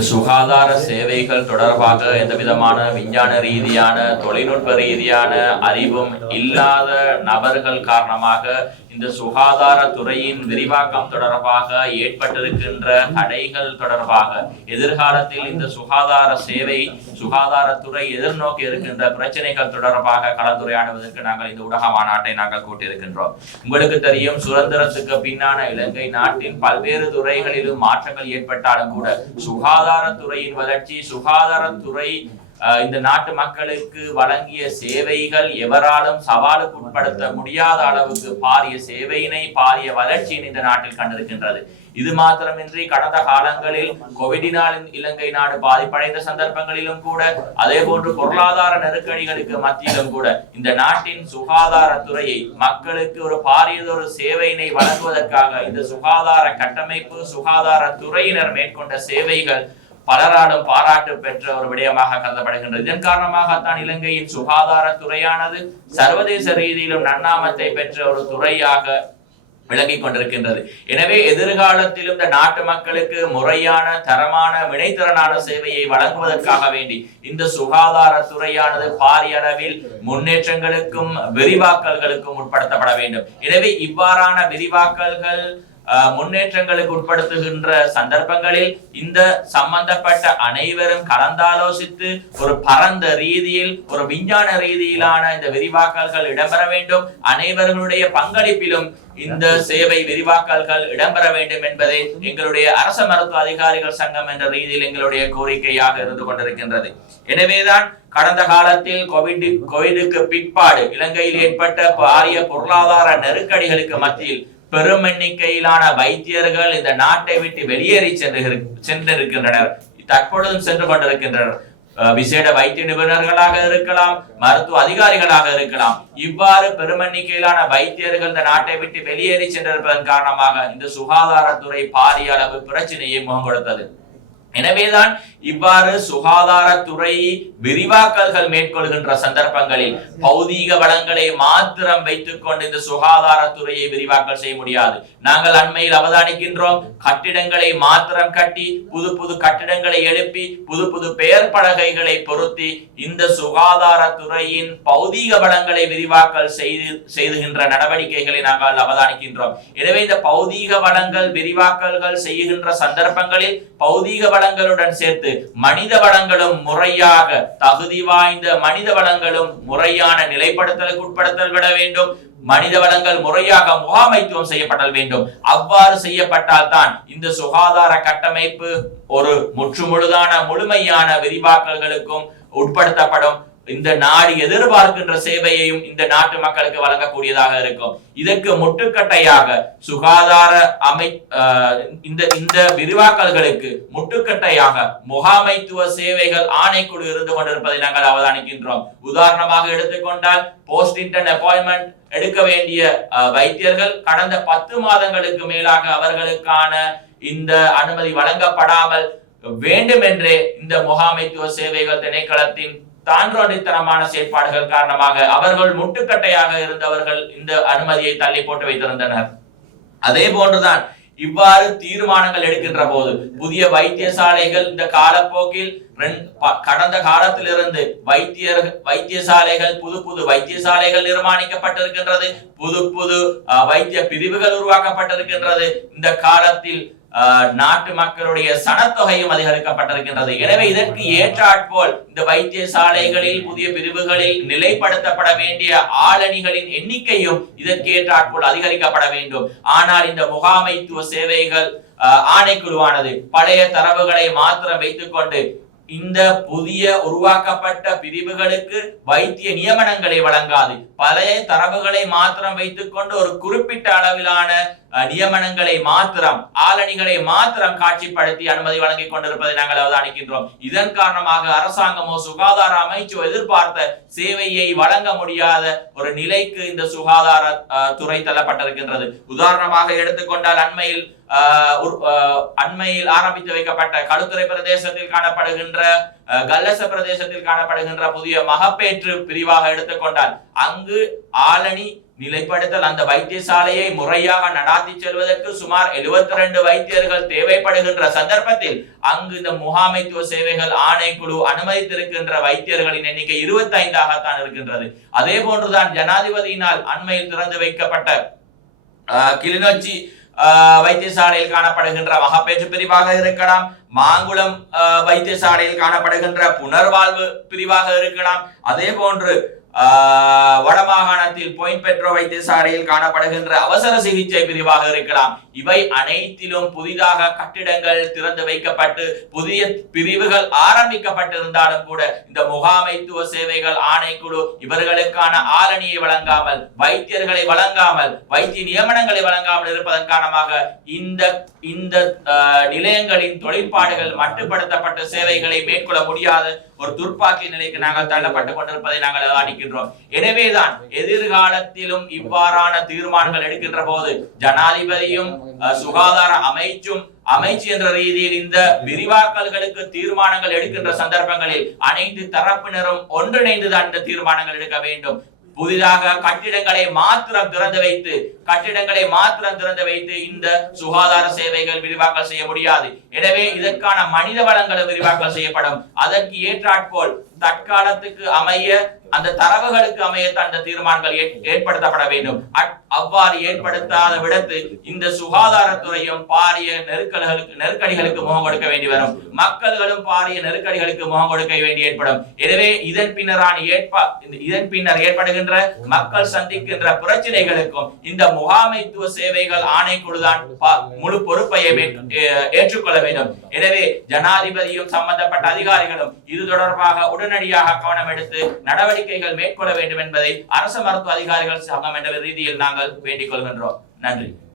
இந்த சுகாதார சேவைகள் தொடர்பாக எந்த விதமான விஞ்ஞான ரீதியான தொழில்நுட்ப ரீதியான அறிவும் இல்லாத நபர்கள் காரணமாக இந்த சுகாதார துறையின் விரிவாக்கம் தொடர்பாக ஏற்பட்டிருக்கின்ற தடைகள் தொடர்பாக எதிர்காலத்தில் இந்த சுகாதார சேவை சுகாதாரத்துறை எதிர்நோக்கி இருக்கின்ற பிரச்சனைகள் தொடர்பாக கலந்துரையாடுவதற்கு நாங்கள் இந்த ஊடக மாநாட்டை நாங்கள் கூட்டியிருக்கின்றோம். உங்களுக்கு தெரியும் சுதந்திரத்துக்கு பின்னான இலங்கை நாட்டின் பல்வேறு துறைகளிலும் மாற்றங்கள் ஏற்பட்டாலும் கூட சுகாதாரத்துறையின் வளர்ச்சி சுகாதாரத்துறை இந்த நாட்டு மக்களுக்கு வழங்கிய சேவைகள் எவராலும் சவாலுக்கு உட்படுத்த முடியாத அளவுக்கு பாரிய சேவையினை பாரிய வளர்ச்சியின் இந்த நாட்டில் கண்டிருக்கின்றது. இது மாத்திரமின்றி கடந்த காலங்களில் கோவிடினால் இலங்கை நாடு பாதிப்படைந்த சந்தர்ப்பங்களிலும் கூட அதே போன்று பொருளாதார நெருக்கடிகளுக்கு மத்தியிலும் கூட இந்த நாட்டின் சுகாதாரத்துறையை மக்களுக்கு ஒரு பாரியதொரு சேவையினை வழங்குவதற்காக இந்த சுகாதார கட்டமைப்பு சுகாதாரத்துறையினர் மேற்கொண்ட சேவைகள் பலராலும் பாராட்டு பெற்ற ஒரு விடயமாக கருதப்படுகின்றது. இதன் காரணமாகத்தான் இலங்கையின் சுகாதாரத்துறையானது சர்வதேச ரீதியிலும் நன்னாமத்தை பெற்ற ஒரு துறையாக விளங்கி கொண்டிருக்கின்றது. எனவே எதிர்காலத்திலும் இந்த நாட்டு மக்களுக்கு முறையான தரமான வினைத்திறனான சேவையை வழங்குவதற்காக வேண்டி இந்த சுகாதாரத்துறையானது பாரிய அளவில் முன்னேற்றங்களுக்கும் விரிவாக்கல்களுக்கும் உட்படுத்தப்பட வேண்டும். எனவே இவ்வாறான விரிவாக்கல்கள் முன்னேற்றங்களுக்கு உட்படுத்துகின்ற சந்தர்ப்பங்களில் இந்த சம்பந்தப்பட்ட அனைவரும் கலந்தாலோசித்து ஒரு பரந்த ரீதியில் ஒரு விஞ்ஞான ரீதியிலான இந்த விரிவாக்கல்கள் இடம்பெற வேண்டும். அனைவர்களுடைய பங்களிப்பிலும் இந்த சேவை விரிவாக்கல்கள் இடம்பெற வேண்டும் என்பதே எங்களுடைய அரச மருத்துவ அதிகாரிகள் சங்கம் என்ற ரீதியில் எங்களுடைய கோரிக்கையாக இருந்து கொண்டிருக்கின்றது. எனவேதான் கடந்த காலத்தில் கோவிட் கோவிடுக்கு பிற்பாடு இலங்கையில் ஏற்பட்ட பாரிய பொருளாதார நெருக்கடிகளுக்கு மத்தியில் பெரும் எண்ணிக்கையிலான வைத்தியர்கள் இந்த நாட்டை விட்டு வெளியேறி சென்று சென்றிருக்கின்றனர். தற்பொழுதும் சென்று கொண்டிருக்கின்றனர். அஹ் விசேட வைத்திய நிபுணர்களாக இருக்கலாம் மருத்துவ அதிகாரிகளாக இருக்கலாம். இவ்வாறு பெருமண்ணிக்கையிலான வைத்தியர்கள் இந்த நாட்டை விட்டு வெளியேறி சென்றிருப்பதன் காரணமாக இந்த சுகாதாரத்துறை பாரிய அளவு பிரச்சனையை முகம் கொடுத்தது. எனவேதான் இவ்வாறு சுகாதாரத்துறை விரிவாக்கல்கள் மேற்கொள்கின்ற சந்தர்ப்பங்களில் பௌதீக வளங்களை மாத்திரம் வைத்துக் கொண்டு இந்த சுகாதாரத்துறையை விரிவாக்கல் செய்ய முடியாது. நாங்கள் அண்மையில் அவதானிக்கின்றோம் கட்டிடங்களை மாத்திரம் கட்டி புது புது கட்டிடங்களை எழுப்பி புது புது பெயர் பலகைகளை பொருத்தி இந்த சுகாதாரத்துறையின் பௌதீக வளங்களை விரிவாக்கல் செய்து செய்துகின்ற நடவடிக்கைகளை நாங்கள் அவதானிக்கின்றோம். எனவே இந்த பௌதீக வளங்கள் விரிவாக்கல்கள் செய்கின்ற சந்தர்ப்பங்களில் பௌதீக வளங்களுடன் சேர்த்து மனித வளங்களும் முறையாக தகுதி வாய்ந்த மனித வளங்களும் முறையான நிலைப்படுத்தலுக்கு உட்படுத்தல் விட வேண்டும். மனித வளங்கள் முறையாக முகாமைத்துவம் செய்யப்படல் வேண்டும். அவ்வாறு செய்யப்பட்டால் தான் இந்த சுகாதார கட்டமைப்பு ஒரு முற்றுமுழுதான முழுமையான விரிவாக்கல்களுக்கும் உட்படுத்தப்படும். இந்த நாடு எதிர்பார்க்கின்ற சேவையையும் இந்த நாட்டு மக்களுக்கு வழங்கக்கூடியதாக இருக்கும். இதற்கு முட்டுக்கட்டையாக சுகாதார அமை இந்த இந்த விரிவாக்கல்களுக்கு முட்டுக்கட்டையாக முகாமைத்துவ சேவைகள் ஆணைக்குழு இருந்து கொண்டிருப்பதை நாங்கள் அவதானிக்கின்றோம். உதாரணமாக எடுத்துக்கொண்டால் போஸ்ட் இன்டர்ன் அப்பாயின்மெண்ட் எடுக்க வேண்டிய அஹ், வைத்தியர்கள் கடந்த பத்து மாதங்களுக்கு மேலாக அவர்களுக்கான இந்த அனுமதி வழங்கப்படாமல் வேண்டுமென்றே இந்த முகாமைத்துவ சேவைகள் திணைக்களத்தின் தாண்டோடித்தனமான செயற்பாடுகள் காரணமாக அவர்கள் முட்டுக்கட்டையாக இருந்தவர்கள் இந்த அனுமதியை தள்ளி போட்டு வைத்திருந்தனர். அதே போன்றுதான் இவ்வாறு தீர்மானங்கள் எடுக்கின்ற போது புதிய வைத்தியசாலைகள் இந்த காலப்போக்கில் கடந்த காலத்திலிருந்து வைத்தியர் வைத்தியசாலைகள் புது புது வைத்தியசாலைகள் நிர்மாணிக்கப்பட்டிருக்கின்றது புது புது அஹ், வைத்திய பிரிவுகள் உருவாக்கப்பட்டிருக்கின்றது. இந்த காலத்தில் நாட்டு மக்களுடைய சனத்தொகையும் அதிகரிக்கப்பட்டிருக்கின்றது. எனவே இதற்கு ஏற்றாற்போல் இந்த வைத்தியசாலைகளில் புதிய பிரிவுகளில் நிலைப்படுத்தப்பட வேண்டிய ஆளணிகளின் எண்ணிக்கையும் இதற்கு ஏற்றாற்போல் அதிகரிக்கப்பட வேண்டும். ஆனால் இந்த முகாமைத்துவ சேவைகள் ஆணைக்குழுவானது பழைய தரவுகளை மாத்திரம் வைத்துக்கொண்டு இந்த புதிய உருவாக்கப்பட்ட பிரிவுகளுக்கு வைத்திய நியமனங்களை வழங்காது. பழைய தரவுகளை மாத்திரம் வைத்துக்கொண்டு ஒரு குறிப்பிட்ட அளவிலான நியமனங்களை மாத்திரம் ஆளணிகளை மாத்திரம் காட்சிப்படுத்தி அனுமதி வழங்கிக் கொண்டிருப்பதை நாங்கள் அவதானிக்கின்றோம். இதன் காரணமாக அரசாங்கமோ சுகாதார அமைச்சோ எதிர்பார்த்த சேவையை வழங்க முடியாத ஒரு நிலைக்கு இந்த சுகாதார துறை தள்ளப்பட்டிருக்கின்றது. உதாரணமாக எடுத்துக்கொண்டால் அண்மையில் ஆஹ் அண்மையில் ஆரம்பித்து வைக்கப்பட்ட கழுத்துறை பிரதேசத்தில் காணப்படுகின்ற கல்லச பிரதேசத்தில் காணப்படுகின்ற புதிய மகப்பேற்று பிரிவாக எடுத்துக்கொண்டால் அங்கு ஆலணி நிலைப்படுத்தல் அந்த வைத்தியசாலையை முறையாக நடாத்தி செல்வதற்கு சுமார் 72 ரெண்டு வைத்தியர்கள் தேவைப்படுகின்ற சந்தர்ப்பத்தில் அங்கு இந்த முகாமைத்துவ சேவைகள் ஆணைக்குழு அனுமதித்திருக்கின்ற வைத்தியர்களின் எண்ணிக்கை 25 ஐந்தாகத்தான் இருக்கின்றது. அதே போன்றுதான் ஜனாதிபதியினால் அண்மையில் திறந்து வைக்கப்பட்ட கிளிநொச்சி வைத்தியசாலையில் காணப்படுகின்ற மகப்பேற்று பிரிவாக இருக்கலாம். மாங்குளம் ஆஹ், வைத்தியசாலையில் காணப்படுகின்ற புனர்வாழ்வு பிரிவாக இருக்கலாம். அதே போன்று வடமாகாணத்தில் பொயின் பெட்ரோ வைத்தியசாலையில் காணப்படுகின்ற அவசர சிகிச்சை பிரிவாக இருக்கலாம். இவை அனைத்திலும் புதிதாக கட்டிடங்கள் திறந்து வைக்கப்பட்டு புதிய பிரிவுகள் ஆரம்பிக்கப்பட்டிருந்தாலும் கூட இந்த முகாமைத்துவ சேவைகள் ஆணைக்குழு இவர்களுக்கான ஆளணியை வழங்காமல் வைத்தியர்களை வழங்காமல் வைத்திய நியமனங்களை வழங்காமல் இருப்பதன் காரணமாக இந்த இந்த ஆஹ், நிலையங்களின் தொழிற்பாடுகள் மட்டுப்படுத்தப்பட்ட சேவைகளை மேற்கொள்ள முடியாது. ஒரு துர்ப்பாக்கிய நிலைக்கு நாங்கள் தள்ளப்பட்டுக் கொண்டிருப்பதை நாங்கள் அவதானிக்கின்றோம் எனவேதான் எதிர்காலத்திலும் இவ்வாறான தீர்மானங்கள் எடுக்கின்ற போது ஜனாதிபதியும் சுகாதார அமைச்சும் அமைச்சு என்ற ரீதியில் இந்த விரிவாக்கல்களுக்கு தீர்மானங்கள் எடுக்கின்ற சந்தர்ப்பங்களில் அனைத்து தரப்பினரும் ஒன்றிணைந்துதான் இந்த தீர்மானங்கள் எடுக்க வேண்டும். புதிதாக கட்டிடங்களை மாத்திரம் திறந்து வைத்து கட்டிடங்களை மாத்திரம் திறந்து வைத்து இந்த சுகாதார சேவைகள் விரிவாக்கம் செய்ய முடியாது. எனவே இதற்கான மனித வளங்களும் விரிவாக்கம் செய்யப்படும். அதற்கு ஏற்றாற்போல் தற்காலத்துக்கு அமைய அந்த தரவுகளுக்கு அமையத்தான் அந்த தீர்மானங்கள் ஏற்படுத்தப்பட வேண்டும். அவ்வாறு ஏற்படுத்தாத விடத்து இந்த சுகாதாரத்துறையும் பாரிய நெருக்கல்களுக்கு நெருக்கடிகளுக்கு முகம் கொடுக்க வேண்டி வரும். மக்கள்களும் பாரிய நெருக்கடிகளுக்கு முகம் கொடுக்க வேண்டி ஏற்படும். எனவே இதன் பின்னரான ஏற்ப இதன் பின்னர் ஏற்படுகின்ற மக்கள் சந்திக்கின்ற பிரச்சனைகளுக்கும் இந்த முகாமைத்துவ சேவைகள் ஆணைக்குழுதான் முழு பொறுப்பையை ஏற்றுக்கொள்ள வேண்டும். எனவே ஜனாதிபதியும் சம்பந்தப்பட்ட அதிகாரிகளும் இது தொடர்பாக உடன் உடனடியாக கவனம் எடுத்து நடவடிக்கைகள் மேற்கொள்ள வேண்டும் என்பதை அரசு மருத்துவ அதிகாரிகள் சங்கம் என்ற ரீதியில் நாங்கள் வேண்டிக் கொள்கின்றோம். நன்றி.